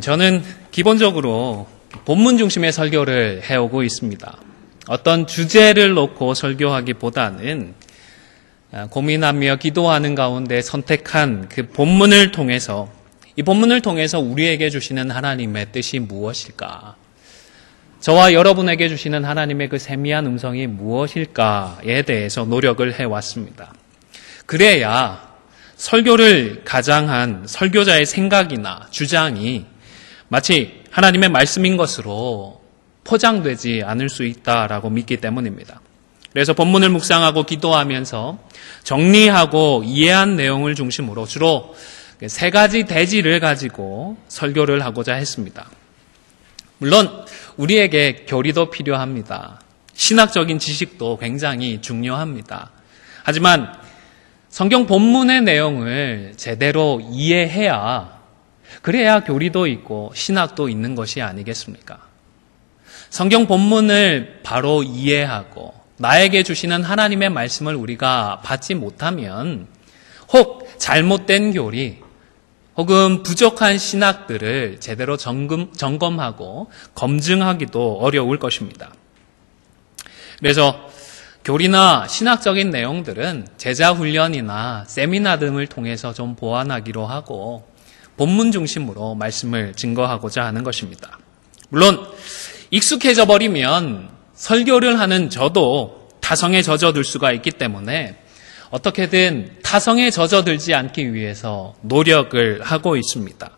저는 기본적으로 본문 중심의 설교를 해오고 있습니다. 어떤 주제를 놓고 설교하기보다는 고민하며 기도하는 가운데 선택한 그 본문을 통해서, 이 본문을 통해서 우리에게 주시는 하나님의 뜻이 무엇일까? 저와 여러분에게 주시는 하나님의 그 세미한 음성이 무엇일까에 대해서 노력을 해왔습니다. 그래야 설교를 가장한 설교자의 생각이나 주장이 마치 하나님의 말씀인 것으로 포장되지 않을 수 있다라고 믿기 때문입니다. 그래서 본문을 묵상하고 기도하면서 정리하고 이해한 내용을 중심으로 주로 세 가지 대지를 가지고 설교를 하고자 했습니다. 물론 우리에게 교리도 필요합니다. 신학적인 지식도 굉장히 중요합니다. 하지만 성경 본문의 내용을 제대로 이해해야, 그래야 교리도 있고 신학도 있는 것이 아니겠습니까? 성경 본문을 바로 이해하고 나에게 주시는 하나님의 말씀을 우리가 받지 못하면 혹 잘못된 교리 혹은 부족한 신학들을 제대로 점검하고 검증하기도 어려울 것입니다. 그래서 교리나 신학적인 내용들은 제자 훈련이나 세미나 등을 통해서 좀 보완하기로 하고 본문 중심으로 말씀을 증거하고자 하는 것입니다. 물론 익숙해져 버리면 설교를 하는 저도 타성에 젖어들 수가 있기 때문에 어떻게든 타성에 젖어들지 않기 위해서 노력을 하고 있습니다.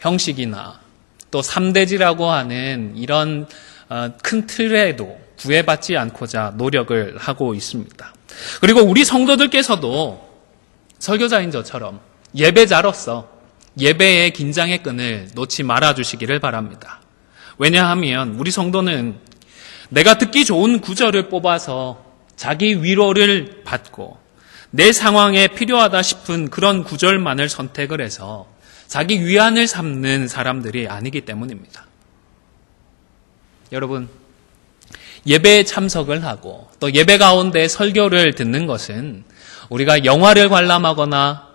형식이나 또 3대지라고 하는 이런 큰 틀에도 구애받지 않고자 노력을 하고 있습니다. 그리고 우리 성도들께서도 설교자인 저처럼 예배자로서 예배의 긴장의 끈을 놓지 말아주시기를 바랍니다. 왜냐하면 우리 성도는 내가 듣기 좋은 구절을 뽑아서 자기 위로를 받고 내 상황에 필요하다 싶은 그런 구절만을 선택을 해서 자기 위안을 삼는 사람들이 아니기 때문입니다. 여러분, 예배에 참석을 하고 또 예배 가운데 설교를 듣는 것은 우리가 영화를 관람하거나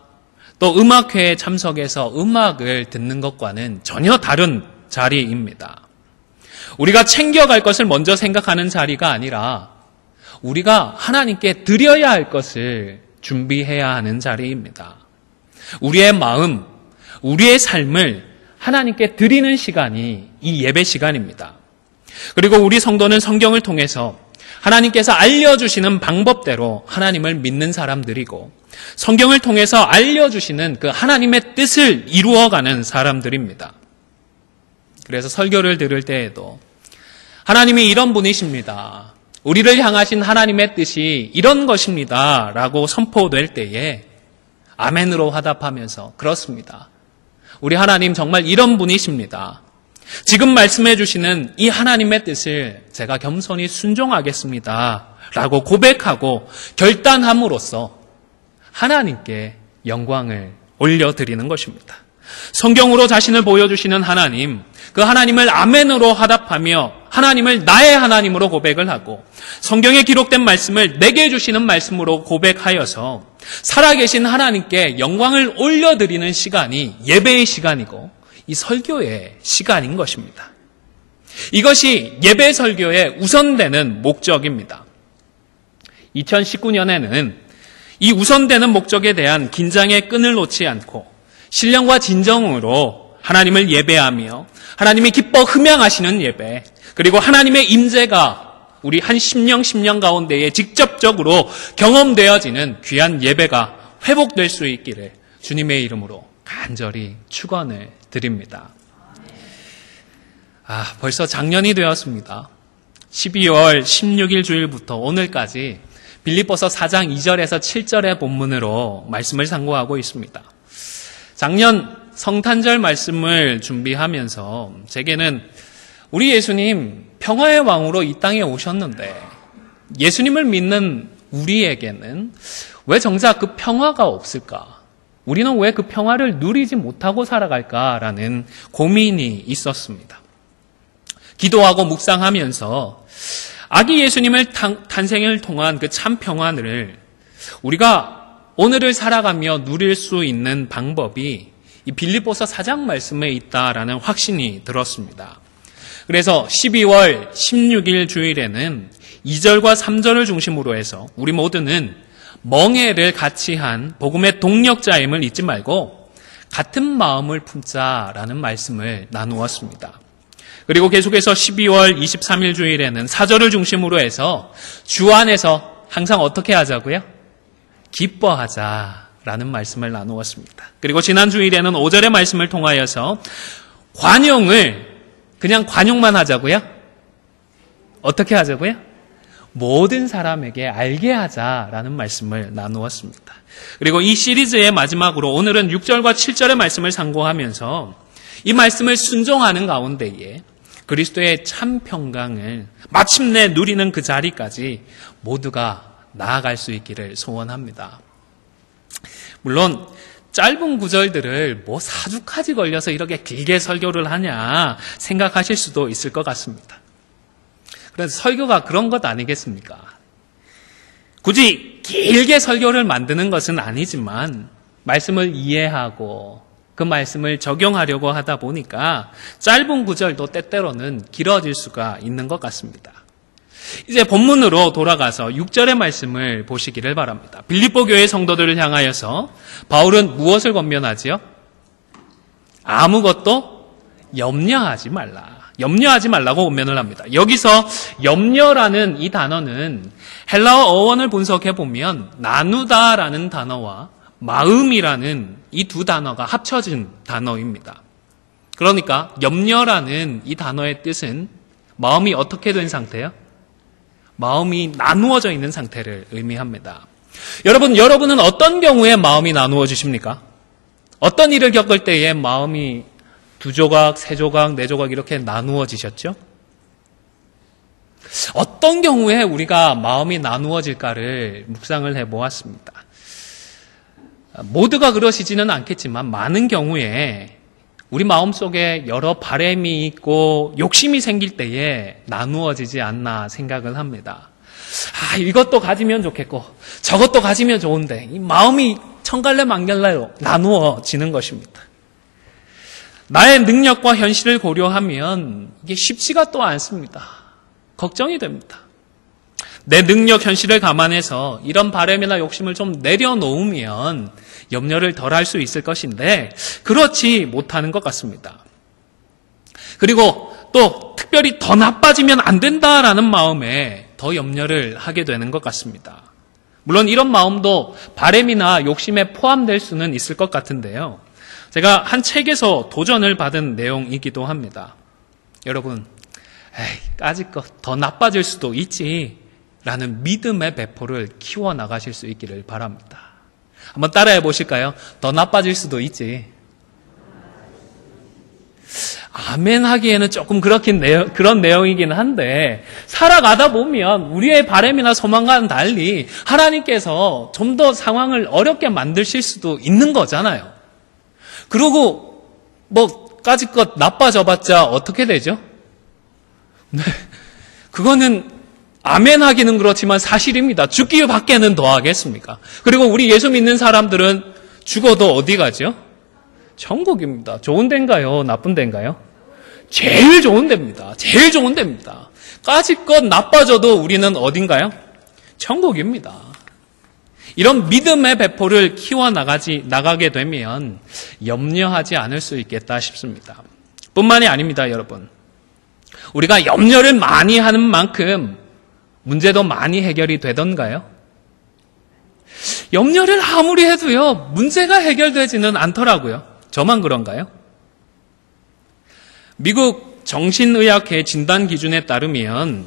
또 음악회에 참석해서 음악을 듣는 것과는 전혀 다른 자리입니다. 우리가 챙겨갈 것을 먼저 생각하는 자리가 아니라 우리가 하나님께 드려야 할 것을 준비해야 하는 자리입니다. 우리의 마음, 우리의 삶을 하나님께 드리는 시간이 이 예배 시간입니다. 그리고 우리 성도는 성경을 통해서 하나님께서 알려주시는 방법대로 하나님을 믿는 사람들이고 성경을 통해서 알려주시는 그 하나님의 뜻을 이루어가는 사람들입니다. 그래서 설교를 들을 때에도 하나님이 이런 분이십니다. 우리를 향하신 하나님의 뜻이 이런 것입니다. 라고 선포될 때에 아멘으로 화답하면서 그렇습니다. 우리 하나님 정말 이런 분이십니다. 지금 말씀해 주시는 이 하나님의 뜻을 제가 겸손히 순종하겠습니다. 라고 고백하고 결단함으로써 하나님께 영광을 올려드리는 것입니다. 성경으로 자신을 보여주시는 하나님, 그 하나님을 아멘으로 화답하며 하나님을 나의 하나님으로 고백을 하고 성경에 기록된 말씀을 내게 주시는 말씀으로 고백하여서 살아계신 하나님께 영광을 올려드리는 시간이 예배의 시간이고 이 설교의 시간인 것입니다. 이것이 예배 설교의 우선되는 목적입니다. 2019년에는 이 우선되는 목적에 대한 긴장의 끈을 놓지 않고 신령과 진정으로 하나님을 예배하며 하나님이 기뻐 흠양하시는 예배, 그리고 하나님의 임재가 우리 한 10년 가운데에 직접적으로 경험되어지는 귀한 예배가 회복될 수 있기를 주님의 이름으로 간절히 축원을 드립니다. 벌써 작년이 되었습니다. 12월 16일 주일부터 오늘까지 빌립보서 4장 2절에서 7절의 본문으로 말씀을 상고하고 있습니다. 작년 성탄절 말씀을 준비하면서 제게는 우리 예수님 평화의 왕으로 이 땅에 오셨는데 예수님을 믿는 우리에게는 왜 정작 그 평화가 없을까? 우리는 왜 그 평화를 누리지 못하고 살아갈까라는 고민이 있었습니다. 기도하고 묵상하면서 아기 예수님을 탄생을 통한 그 참 평화를 우리가 오늘을 살아가며 누릴 수 있는 방법이 이 빌립보서 4장 말씀에 있다라는 확신이 들었습니다. 그래서 12월 16일 주일에는 2절과 3절을 중심으로 해서 우리 모두는 멍에를 같이 한 복음의 동력자임을 잊지 말고 같은 마음을 품자라는 말씀을 나누었습니다. 그리고 계속해서 12월 23일 주일에는 4절을 중심으로 해서 주 안에서 항상 어떻게 하자고요? 기뻐하자라는 말씀을 나누었습니다. 그리고 지난 주일에는 5절의 말씀을 통하여서 관용을 그냥 관용만 하자고요? 어떻게 하자고요? 모든 사람에게 알게 하자라는 말씀을 나누었습니다. 그리고 이 시리즈의 마지막으로 오늘은 6절과 7절의 말씀을 상고하면서 이 말씀을 순종하는 가운데에 그리스도의 참 평강을 마침내 누리는 그 자리까지 모두가 나아갈 수 있기를 소원합니다. 물론 짧은 구절들을 뭐 사주까지 걸려서 이렇게 길게 설교를 하냐 생각하실 수도 있을 것 같습니다. 그래서 설교가 그런 것 아니겠습니까? 굳이 길게 설교를 만드는 것은 아니지만 말씀을 이해하고 그 말씀을 적용하려고 하다 보니까 짧은 구절도 때때로는 길어질 수가 있는 것 같습니다. 이제 본문으로 돌아가서 6절의 말씀을 보시기를 바랍니다. 빌립보 교회 성도들을 향하여서 바울은 무엇을 권면하지요? 아무것도 염려하지 말라. 염려하지 말라고 권면을 합니다. 여기서 염려라는 이 단어는 헬라어 어원을 분석해 보면 나누다라는 단어와 마음이라는 이 두 단어가 합쳐진 단어입니다. 그러니까 염려라는 이 단어의 뜻은 마음이 어떻게 된 상태예요? 마음이 나누어져 있는 상태를 의미합니다. 여러분은 어떤 경우에 마음이 나누어지십니까? 어떤 일을 겪을 때에 마음이 2조각, 3조각, 4조각 이렇게 나누어지셨죠? 어떤 경우에 우리가 마음이 나누어질까를 묵상을 해보았습니다. 모두가 그러시지는 않겠지만 많은 경우에 우리 마음속에 여러 바람이 있고 욕심이 생길 때에 나누어지지 않나 생각을 합니다. 이것도 가지면 좋겠고 저것도 가지면 좋은데 이 마음이 천갈래 만갈래로 나누어지는 것입니다. 나의 능력과 현실을 고려하면 이게 쉽지가 또 않습니다. 걱정이 됩니다. 내 능력, 현실을 감안해서 이런 바람이나 욕심을 좀 내려놓으면 염려를 덜 할 수 있을 것인데 그렇지 못하는 것 같습니다. 그리고 또 특별히 더 나빠지면 안 된다라는 마음에 더 염려를 하게 되는 것 같습니다. 물론 이런 마음도 바람이나 욕심에 포함될 수는 있을 것 같은데요. 제가 한 책에서 도전을 받은 내용이기도 합니다. 여러분, 까짓것 더 나빠질 수도 있지 라는 믿음의 배포를 키워나가실 수 있기를 바랍니다. 한번 따라해 보실까요? 더 나빠질 수도 있지. 아멘 하기에는 조금 그런 내용이긴 한데 살아가다 보면 우리의 바람이나 소망과는 달리 하나님께서 좀 더 상황을 어렵게 만드실 수도 있는 거잖아요. 그러고 까짓것 나빠져봤자 어떻게 되죠? 네, 그거는 아멘 하기는 그렇지만 사실입니다. 죽기 밖에는 더 하겠습니까? 그리고 우리 예수 믿는 사람들은 죽어도 어디 가죠? 천국입니다. 좋은 데인가요? 나쁜 데인가요? 제일 좋은 데입니다. 제일 좋은 데입니다. 까짓것 나빠져도 우리는 어딘가요? 천국입니다. 이런 믿음의 배포를 키워나가게 되면 염려하지 않을 수 있겠다 싶습니다. 뿐만이 아닙니다, 여러분. 우리가 염려를 많이 하는 만큼 문제도 많이 해결이 되던가요? 염려를 아무리 해도요, 문제가 해결되지는 않더라고요. 저만 그런가요? 미국 정신의학회 진단 기준에 따르면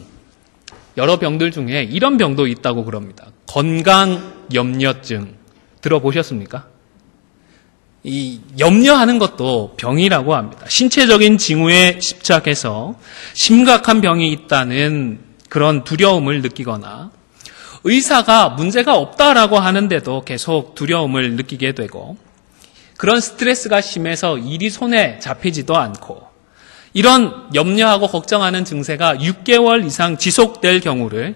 여러 병들 중에 이런 병도 있다고 그럽니다. 건강염려증 들어보셨습니까? 이 염려하는 것도 병이라고 합니다. 신체적인 징후에 집착해서 심각한 병이 있다는 그런 두려움을 느끼거나 의사가 문제가 없다라고 하는데도 계속 두려움을 느끼게 되고 그런 스트레스가 심해서 일이 손에 잡히지도 않고 이런 염려하고 걱정하는 증세가 6개월 이상 지속될 경우를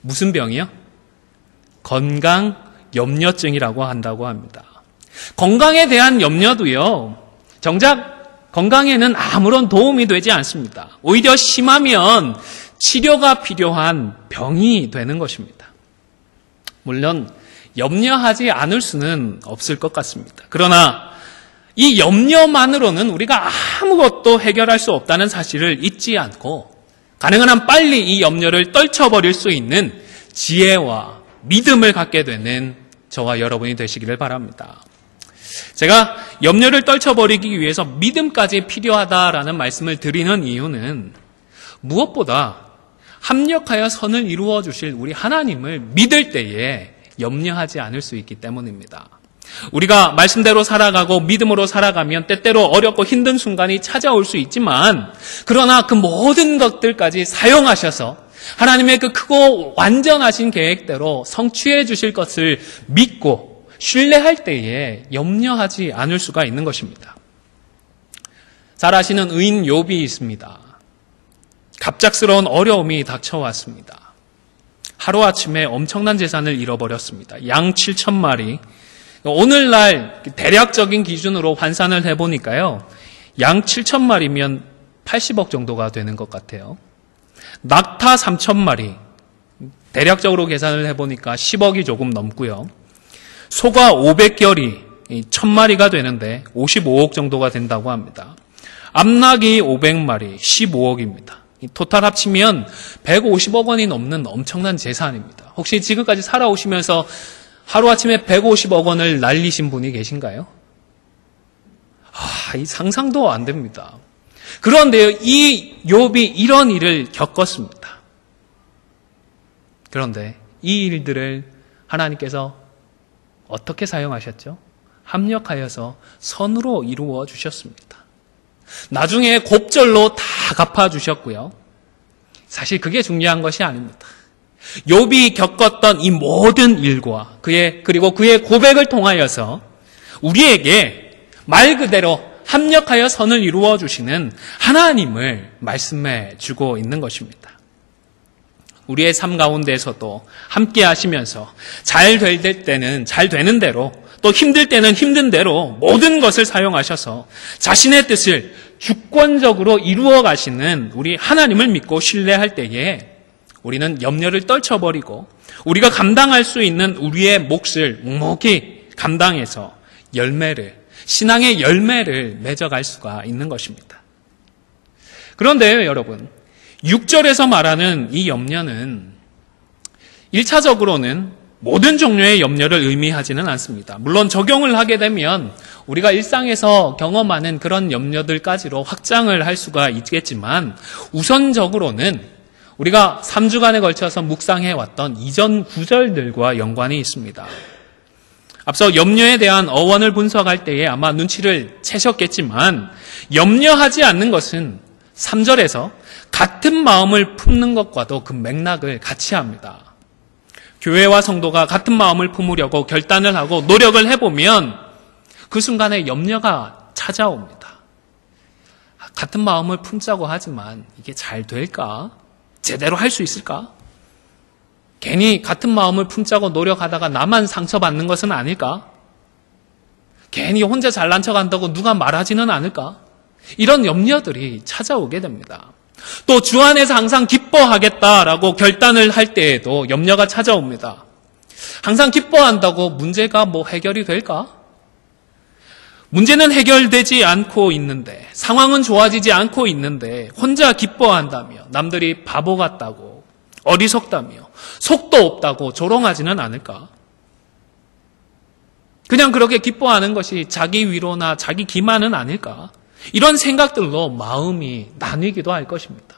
무슨 병이요? 건강염려증이라고 한다고 합니다. 건강에 대한 염려도요, 정작 건강에는 아무런 도움이 되지 않습니다. 오히려 심하면 치료가 필요한 병이 되는 것입니다. 물론 염려하지 않을 수는 없을 것 같습니다. 그러나 이 염려만으로는 우리가 아무것도 해결할 수 없다는 사실을 잊지 않고 가능한 한 빨리 이 염려를 떨쳐버릴 수 있는 지혜와 믿음을 갖게 되는 저와 여러분이 되시기를 바랍니다. 제가 염려를 떨쳐버리기 위해서 믿음까지 필요하다라는 말씀을 드리는 이유는 무엇보다 합력하여 선을 이루어 주실 우리 하나님을 믿을 때에 염려하지 않을 수 있기 때문입니다. 우리가 말씀대로 살아가고 믿음으로 살아가면 때때로 어렵고 힘든 순간이 찾아올 수 있지만 그러나 그 모든 것들까지 사용하셔서 하나님의 그 크고 완전하신 계획대로 성취해 주실 것을 믿고 신뢰할 때에 염려하지 않을 수가 있는 것입니다. 잘 아시는 의인 욥이 있습니다. 갑작스러운 어려움이 닥쳐왔습니다. 하루아침에 엄청난 재산을 잃어버렸습니다. 양 7,000마리. 오늘날 대략적인 기준으로 환산을 해보니까요. 양 7,000마리면 80억 정도가 되는 것 같아요. 낙타 3,000마리. 대략적으로 계산을 해보니까 10억이 조금 넘고요. 소가 500결이 1,000마리가 되는데 55억 정도가 된다고 합니다. 암낙이 500마리, 15억입니다. 토탈 합치면 150억 원이 넘는 엄청난 재산입니다. 혹시 지금까지 살아오시면서 하루아침에 150억 원을 날리신 분이 계신가요? 이 상상도 안 됩니다. 그런데 이 욥이 이런 일을 겪었습니다. 그런데 이 일들을 하나님께서 어떻게 사용하셨죠? 합력하여서 선으로 이루어 주셨습니다. 나중에 곱절로 다 갚아주셨고요. 사실 그게 중요한 것이 아닙니다. 욥이 겪었던 이 모든 일과 그리고 그의 고백을 통하여서 우리에게 말 그대로 합력하여 선을 이루어 주시는 하나님을 말씀해 주고 있는 것입니다. 우리의 삶 가운데서도 함께 하시면서 잘 될 때는 잘 되는 대로 또 힘들 때는 힘든 대로 모든 것을 사용하셔서 자신의 뜻을 주권적으로 이루어 가시는 우리 하나님을 믿고 신뢰할 때에 우리는 염려를 떨쳐버리고 우리가 감당할 수 있는 우리의 몫을 묵묵히 감당해서 신앙의 열매를 맺어갈 수가 있는 것입니다. 그런데요, 여러분, 6절에서 말하는 이 염려는 1차적으로는 모든 종류의 염려를 의미하지는 않습니다. 물론 적용을 하게 되면 우리가 일상에서 경험하는 그런 염려들까지로 확장을 할 수가 있겠지만 우선적으로는 우리가 3주간에 걸쳐서 묵상해왔던 이전 구절들과 연관이 있습니다. 앞서 염려에 대한 어원을 분석할 때에 아마 눈치를 채셨겠지만 염려하지 않는 것은 3절에서 같은 마음을 품는 것과도 그 맥락을 같이 합니다. 교회와 성도가 같은 마음을 품으려고 결단을 하고 노력을 해보면 그 순간에 염려가 찾아옵니다. 같은 마음을 품자고 하지만 이게 잘 될까? 제대로 할 수 있을까? 괜히 같은 마음을 품자고 노력하다가 나만 상처받는 것은 아닐까? 괜히 혼자 잘난 척한다고 누가 말하지는 않을까? 이런 염려들이 찾아오게 됩니다. 또 주 안에서 항상 기뻐하겠다라고 결단을 할 때에도 염려가 찾아옵니다. 항상 기뻐한다고 문제가 해결이 될까? 문제는 해결되지 않고 있는데, 상황은 좋아지지 않고 있는데 혼자 기뻐한다며 남들이 바보 같다고 어리석다며 속도 없다고 조롱하지는 않을까? 그냥 그렇게 기뻐하는 것이 자기 위로나 자기 기만은 아닐까? 이런 생각들로 마음이 나뉘기도 할 것입니다.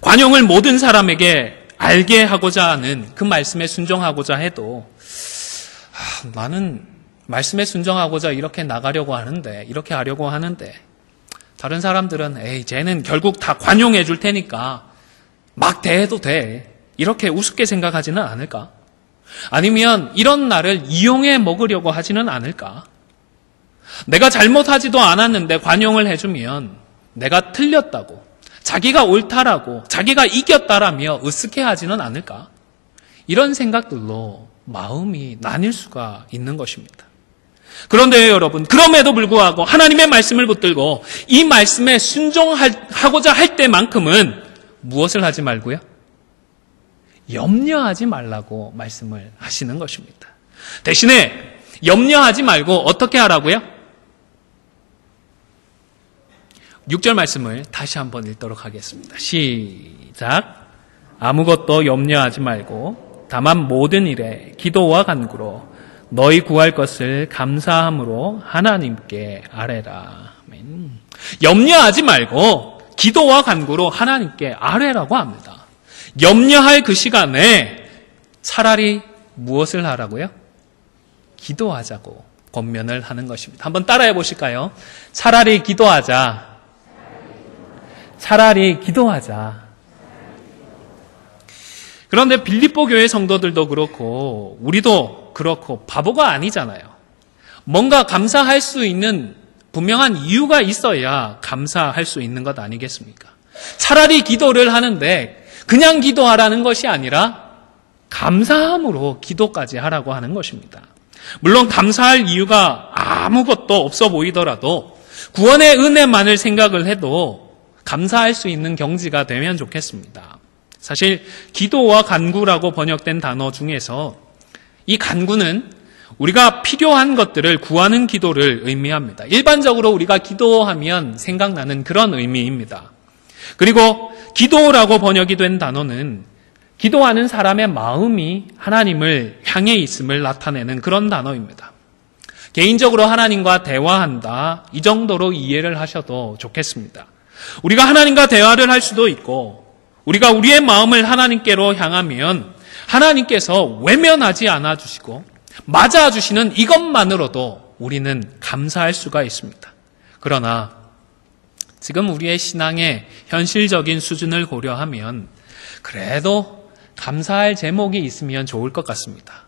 관용을 모든 사람에게 알게 하고자 하는 그 말씀에 순종하고자 해도 나는 말씀에 순종하고자 이렇게 나가려고 하는데, 이렇게 하려고 하는데 다른 사람들은 쟤는 결국 다 관용해 줄 테니까 막 대해도 돼, 이렇게 우습게 생각하지는 않을까? 아니면 이런 나를 이용해 먹으려고 하지는 않을까? 내가 잘못하지도 않았는데 관용을 해주면 내가 틀렸다고, 자기가 옳다라고, 자기가 이겼다라며 으쓱해 하지는 않을까? 이런 생각들로 마음이 나뉠 수가 있는 것입니다. 그런데 여러분, 그럼에도 불구하고 하나님의 말씀을 붙들고 이 말씀에 순종하고자 할 때만큼은 무엇을 하지 말고요? 염려하지 말라고 말씀을 하시는 것입니다. 대신에 염려하지 말고 어떻게 하라고요? 6절 말씀을 다시 한번 읽도록 하겠습니다. 시작. 아무것도 염려하지 말고 다만 모든 일에 기도와 간구로 너희 구할 것을 감사함으로 하나님께 아뢰라. 아멘. 염려하지 말고 기도와 간구로 하나님께 아뢰라고 합니다. 염려할 그 시간에 차라리 무엇을 하라고요? 기도하자고 권면을 하는 것입니다. 한번 따라해 보실까요? 차라리 기도하자. 차라리 기도하자. 그런데 빌립보 교회 성도들도 그렇고 우리도 그렇고 바보가 아니잖아요. 뭔가 감사할 수 있는 분명한 이유가 있어야 감사할 수 있는 것 아니겠습니까? 차라리 기도를 하는데 그냥 기도하라는 것이 아니라 감사함으로 기도까지 하라고 하는 것입니다. 물론 감사할 이유가 아무것도 없어 보이더라도 구원의 은혜만을 생각을 해도 감사할 수 있는 경지가 되면 좋겠습니다. 사실 기도와 간구라고 번역된 단어 중에서 이 간구는 우리가 필요한 것들을 구하는 기도를 의미합니다. 일반적으로 우리가 기도하면 생각나는 그런 의미입니다. 그리고 기도라고 번역이 된 단어는 기도하는 사람의 마음이 하나님을 향해 있음을 나타내는 그런 단어입니다. 개인적으로 하나님과 대화한다, 이 정도로 이해를 하셔도 좋겠습니다. 우리가 하나님과 대화를 할 수도 있고 우리가 우리의 마음을 하나님께로 향하면 하나님께서 외면하지 않아 주시고 맞아 주시는 이것만으로도 우리는 감사할 수가 있습니다. 그러나 지금 우리의 신앙의 현실적인 수준을 고려하면 그래도 감사할 제목이 있으면 좋을 것 같습니다.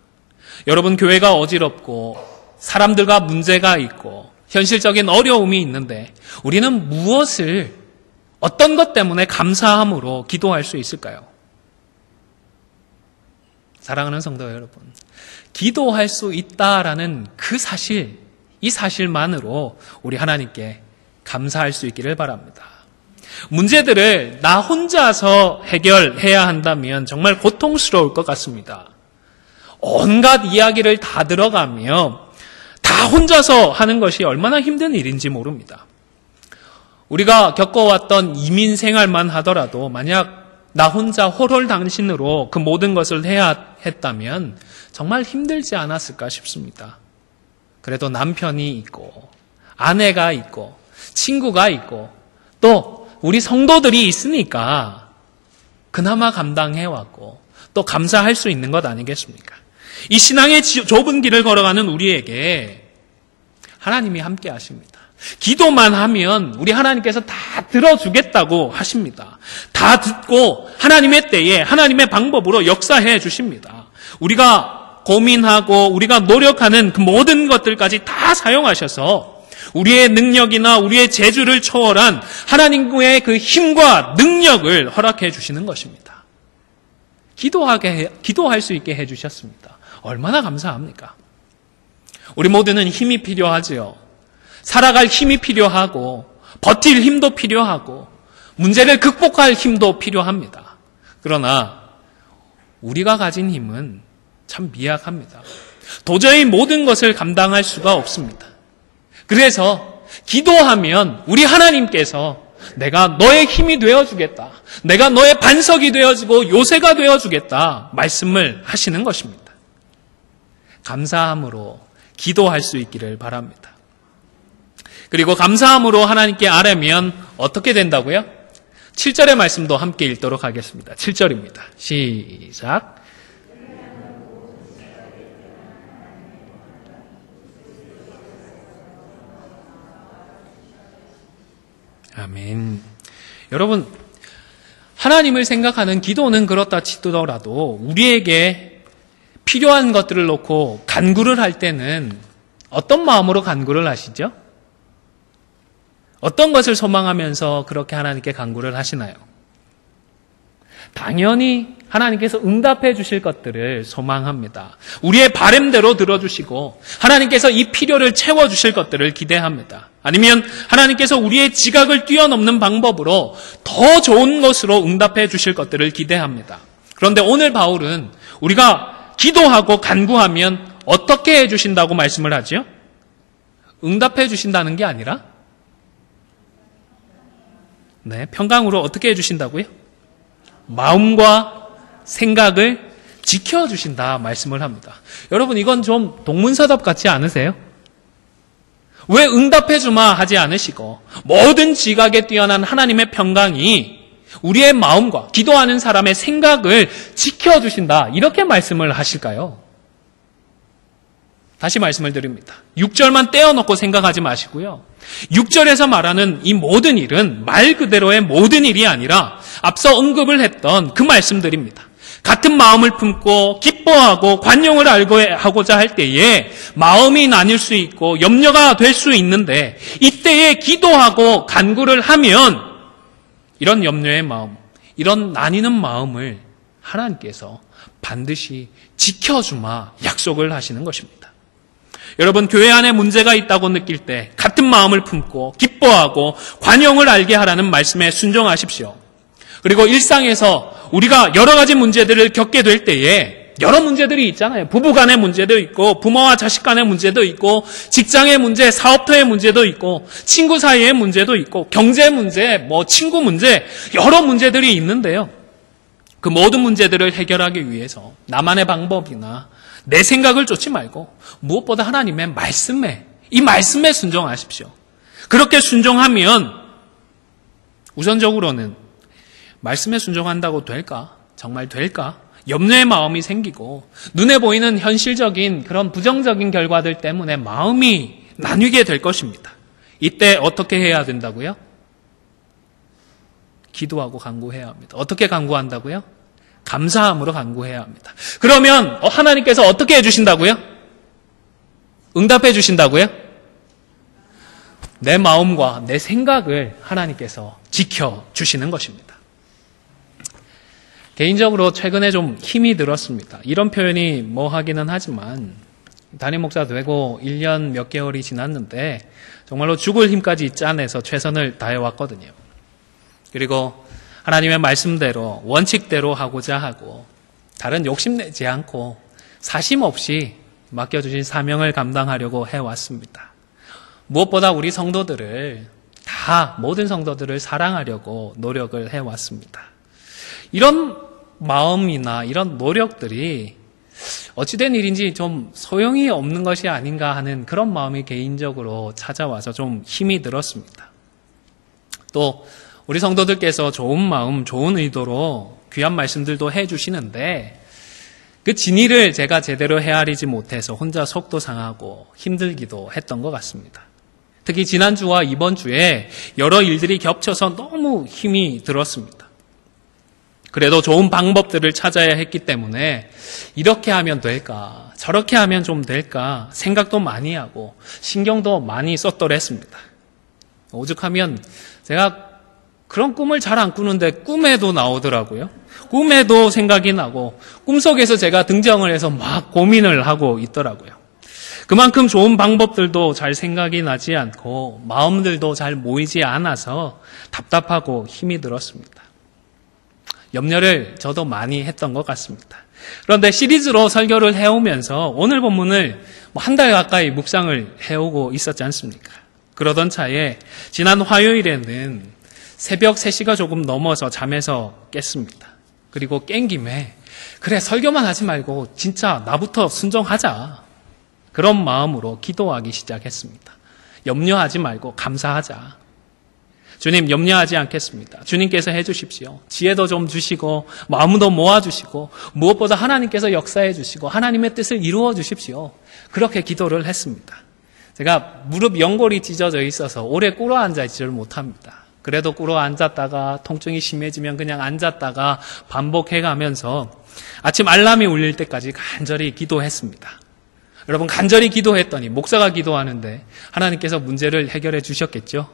여러분, 교회가 어지럽고 사람들과 문제가 있고 현실적인 어려움이 있는데 우리는 무엇을 어떤 것 때문에 감사함으로 기도할 수 있을까요? 사랑하는 성도 여러분, 기도할 수 있다라는 그 사실, 이 사실만으로 우리 하나님께 감사할 수 있기를 바랍니다. 문제들을 나 혼자서 해결해야 한다면 정말 고통스러울 것 같습니다. 온갖 이야기를 다 들어가며 다 혼자서 하는 것이 얼마나 힘든 일인지 모릅니다. 우리가 겪어왔던 이민 생활만 하더라도 만약 나 혼자 홀홀당신으로 그 모든 것을 해야 했다면 정말 힘들지 않았을까 싶습니다. 그래도 남편이 있고 아내가 있고 친구가 있고 또 우리 성도들이 있으니까 그나마 감당해왔고 또 감사할 수 있는 것 아니겠습니까? 이 신앙의 좁은 길을 걸어가는 우리에게 하나님이 함께 하십니다. 기도만 하면 우리 하나님께서 다 들어주겠다고 하십니다. 다 듣고 하나님의 때에 하나님의 방법으로 역사해 주십니다. 우리가 고민하고 우리가 노력하는 그 모든 것들까지 다 사용하셔서 우리의 능력이나 우리의 재주를 초월한 하나님의 그 힘과 능력을 허락해 주시는 것입니다. 기도할 수 있게 해 주셨습니다. 얼마나 감사합니까? 우리 모두는 힘이 필요하지요. 살아갈 힘이 필요하고 버틸 힘도 필요하고 문제를 극복할 힘도 필요합니다. 그러나 우리가 가진 힘은 참 미약합니다. 도저히 모든 것을 감당할 수가 없습니다. 그래서 기도하면 우리 하나님께서 내가 너의 힘이 되어주겠다. 내가 너의 반석이 되어주고 요새가 되어주겠다. 말씀을 하시는 것입니다. 감사함으로 기도할 수 있기를 바랍니다. 그리고 감사함으로 하나님께 아뢰면 어떻게 된다고요? 7절의 말씀도 함께 읽도록 하겠습니다. 7절입니다. 시작. 아멘. 여러분, 하나님을 생각하는 기도는 그렇다 치더라도 우리에게 필요한 것들을 놓고 간구를 할 때는 어떤 마음으로 간구를 하시죠? 어떤 것을 소망하면서 그렇게 하나님께 간구를 하시나요? 당연히 하나님께서 응답해 주실 것들을 소망합니다. 우리의 바램대로 들어주시고 하나님께서 이 필요를 채워주실 것들을 기대합니다. 아니면 하나님께서 우리의 지각을 뛰어넘는 방법으로 더 좋은 것으로 응답해 주실 것들을 기대합니다. 그런데 오늘 바울은 우리가 기도하고 간구하면 어떻게 해주신다고 말씀을 하죠? 응답해 주신다는 게 아니라 평강으로 어떻게 해주신다고요? 마음과 생각을 지켜주신다 말씀을 합니다. 여러분, 이건 좀 동문서답 같지 않으세요? 왜 응답해주마 하지 않으시고 모든 지각에 뛰어난 하나님의 평강이 우리의 마음과 기도하는 사람의 생각을 지켜주신다 이렇게 말씀을 하실까요? 다시 말씀을 드립니다. 6절만 떼어놓고 생각하지 마시고요. 6절에서 말하는 이 모든 일은 말 그대로의 모든 일이 아니라 앞서 언급을 했던 그 말씀들입니다. 같은 마음을 품고 기뻐하고 관용을 하고자 할 때에 마음이 나뉠 수 있고 염려가 될 수 있는데 이때에 기도하고 간구를 하면 이런 염려의 마음, 이런 나뉘는 마음을 하나님께서 반드시 지켜주마 약속을 하시는 것입니다. 여러분, 교회 안에 문제가 있다고 느낄 때 같은 마음을 품고 기뻐하고 관용을 알게 하라는 말씀에 순종하십시오. 그리고 일상에서 우리가 여러 가지 문제들을 겪게 될 때에 여러 문제들이 있잖아요. 부부 간의 문제도 있고 부모와 자식 간의 문제도 있고 직장의 문제, 사업터의 문제도 있고 친구 사이의 문제도 있고 경제 문제, 친구 문제 여러 문제들이 있는데요. 그 모든 문제들을 해결하기 위해서 나만의 방법이나 내 생각을 쫓지 말고 무엇보다 하나님의 말씀에 이 말씀에 순종하십시오. 그렇게 순종하면 우선적으로는 말씀에 순종한다고 될까? 정말 될까? 염려의 마음이 생기고 눈에 보이는 현실적인 그런 부정적인 결과들 때문에 마음이 나뉘게 될 것입니다. 이때 어떻게 해야 된다고요? 기도하고 간구해야 합니다. 어떻게 간구한다고요? 감사함으로 간구해야 합니다. 그러면 하나님께서 어떻게 해주신다고요? 응답해 주신다고요? 내 마음과 내 생각을 하나님께서 지켜주시는 것입니다. 개인적으로 최근에 좀 힘이 들었습니다. 이런 표현이 하기는 하지만 담임 목사 되고 1년 몇 개월이 지났는데 정말로 죽을 힘까지 짜내서 최선을 다해왔거든요. 그리고 하나님의 말씀대로 원칙대로 하고자 하고 다른 욕심내지 않고 사심 없이 맡겨주신 사명을 감당하려고 해왔습니다. 무엇보다 우리 성도들을 모든 성도들을 사랑하려고 노력을 해왔습니다. 이런 마음이나 이런 노력들이 어찌된 일인지 좀 소용이 없는 것이 아닌가 하는 그런 마음이 개인적으로 찾아와서 좀 힘이 들었습니다. 또 우리 성도들께서 좋은 마음, 좋은 의도로 귀한 말씀들도 해주시는데 그 진의를 제가 제대로 헤아리지 못해서 혼자 속도 상하고 힘들기도 했던 것 같습니다. 특히 지난주와 이번 주에 여러 일들이 겹쳐서 너무 힘이 들었습니다. 그래도 좋은 방법들을 찾아야 했기 때문에 이렇게 하면 될까, 저렇게 하면 좀 될까 생각도 많이 하고 신경도 많이 썼더랬습니다. 오죽하면 제가 그런 꿈을 잘 안 꾸는데 꿈에도 나오더라고요. 꿈에도 생각이 나고 꿈속에서 제가 등장을 해서 막 고민을 하고 있더라고요. 그만큼 좋은 방법들도 잘 생각이 나지 않고 마음들도 잘 모이지 않아서 답답하고 힘이 들었습니다. 염려를 저도 많이 했던 것 같습니다. 그런데 시리즈로 설교를 해오면서 오늘 본문을 한 달 가까이 묵상을 해오고 있었지 않습니까? 그러던 차에 지난 화요일에는 새벽 3시가 조금 넘어서 잠에서 깼습니다. 그리고 깬 김에 그래 설교만 하지 말고 진짜 나부터 순종하자. 그런 마음으로 기도하기 시작했습니다. 염려하지 말고 감사하자. 주님 염려하지 않겠습니다. 주님께서 해주십시오. 지혜도 좀 주시고 마음도 모아주시고 무엇보다 하나님께서 역사해 주시고 하나님의 뜻을 이루어 주십시오. 그렇게 기도를 했습니다. 제가 무릎 연골이 찢어져 있어서 오래 꿇어 앉아 있지를 못합니다. 그래도 꿇어 앉았다가 통증이 심해지면 그냥 앉았다가 반복해가면서 아침 알람이 울릴 때까지 간절히 기도했습니다. 여러분 간절히 기도했더니 목사가 기도하는데 하나님께서 문제를 해결해 주셨겠죠?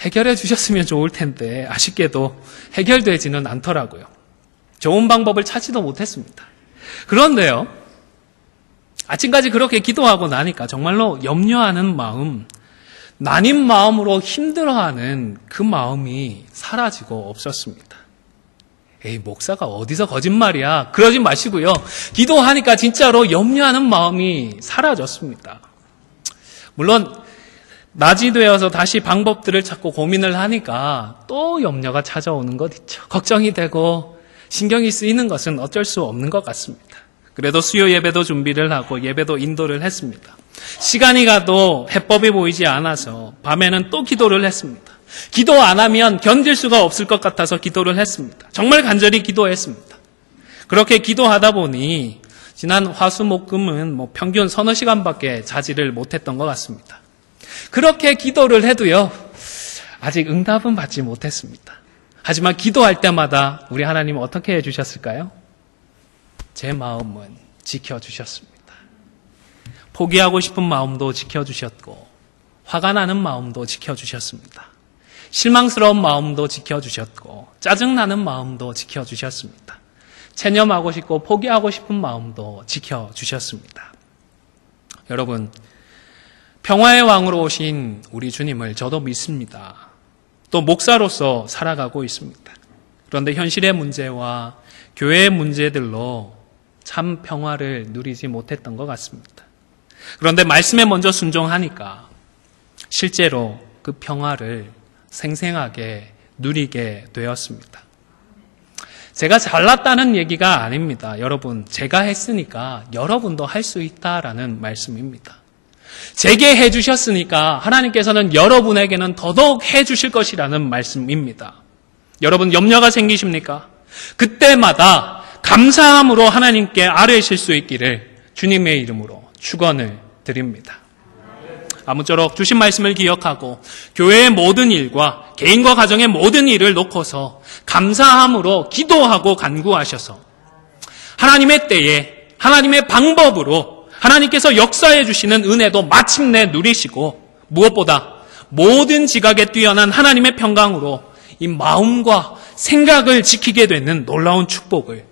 해결해 주셨으면 좋을 텐데 아쉽게도 해결되지는 않더라고요. 좋은 방법을 찾지도 못했습니다. 그런데요, 아침까지 그렇게 기도하고 나니까 정말로 염려하는 마음, 난임 마음으로 힘들어하는 그 마음이 사라지고 없었습니다. 에이, 목사가 어디서 거짓말이야. 그러지 마시고요. 기도하니까 진짜로 염려하는 마음이 사라졌습니다. 물론 낮이 되어서 다시 방법들을 찾고 고민을 하니까 또 염려가 찾아오는 것 있죠. 걱정이 되고 신경이 쓰이는 것은 어쩔 수 없는 것 같습니다. 그래도 수요 예배도 준비를 하고 예배도 인도를 했습니다. 시간이 가도 해법이 보이지 않아서 밤에는 또 기도를 했습니다. 기도 안 하면 견딜 수가 없을 것 같아서 기도를 했습니다. 정말 간절히 기도했습니다. 그렇게 기도하다 보니 지난 화수목금은 평균 서너 시간밖에 자지를 못했던 것 같습니다. 그렇게 기도를 해도요, 아직 응답은 받지 못했습니다. 하지만 기도할 때마다 우리 하나님은 어떻게 해주셨을까요? 제 마음은 지켜주셨습니다. 포기하고 싶은 마음도 지켜주셨고, 화가 나는 마음도 지켜주셨습니다. 실망스러운 마음도 지켜주셨고, 짜증나는 마음도 지켜주셨습니다. 체념하고 싶고 포기하고 싶은 마음도 지켜주셨습니다. 여러분, 평화의 왕으로 오신 우리 주님을 저도 믿습니다. 또 목사로서 살아가고 있습니다. 그런데 현실의 문제와 교회의 문제들로 참 평화를 누리지 못했던 것 같습니다. 그런데 말씀에 먼저 순종하니까 실제로 그 평화를 생생하게 누리게 되었습니다. 제가 잘났다는 얘기가 아닙니다. 여러분, 제가 했으니까 여러분도 할 수 있다라는 말씀입니다. 제게 해주셨으니까 하나님께서는 여러분에게는 더더욱 해주실 것이라는 말씀입니다. 여러분, 염려가 생기십니까? 그때마다 감사함으로 하나님께 아뢰실 수 있기를 주님의 이름으로 축원을 드립니다. 아무쪼록 주신 말씀을 기억하고 교회의 모든 일과 개인과 가정의 모든 일을 놓고서 감사함으로 기도하고 간구하셔서 하나님의 때에 하나님의 방법으로 하나님께서 역사해 주시는 은혜도 마침내 누리시고, 무엇보다 모든 지각에 뛰어난 하나님의 평강으로 이 마음과 생각을 지키게 되는 놀라운 축복을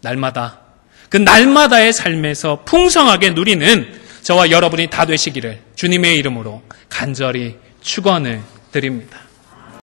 날마다, 그 날마다의 삶에서 풍성하게 누리는 저와 여러분이 다 되시기를 주님의 이름으로 간절히 축원을 드립니다.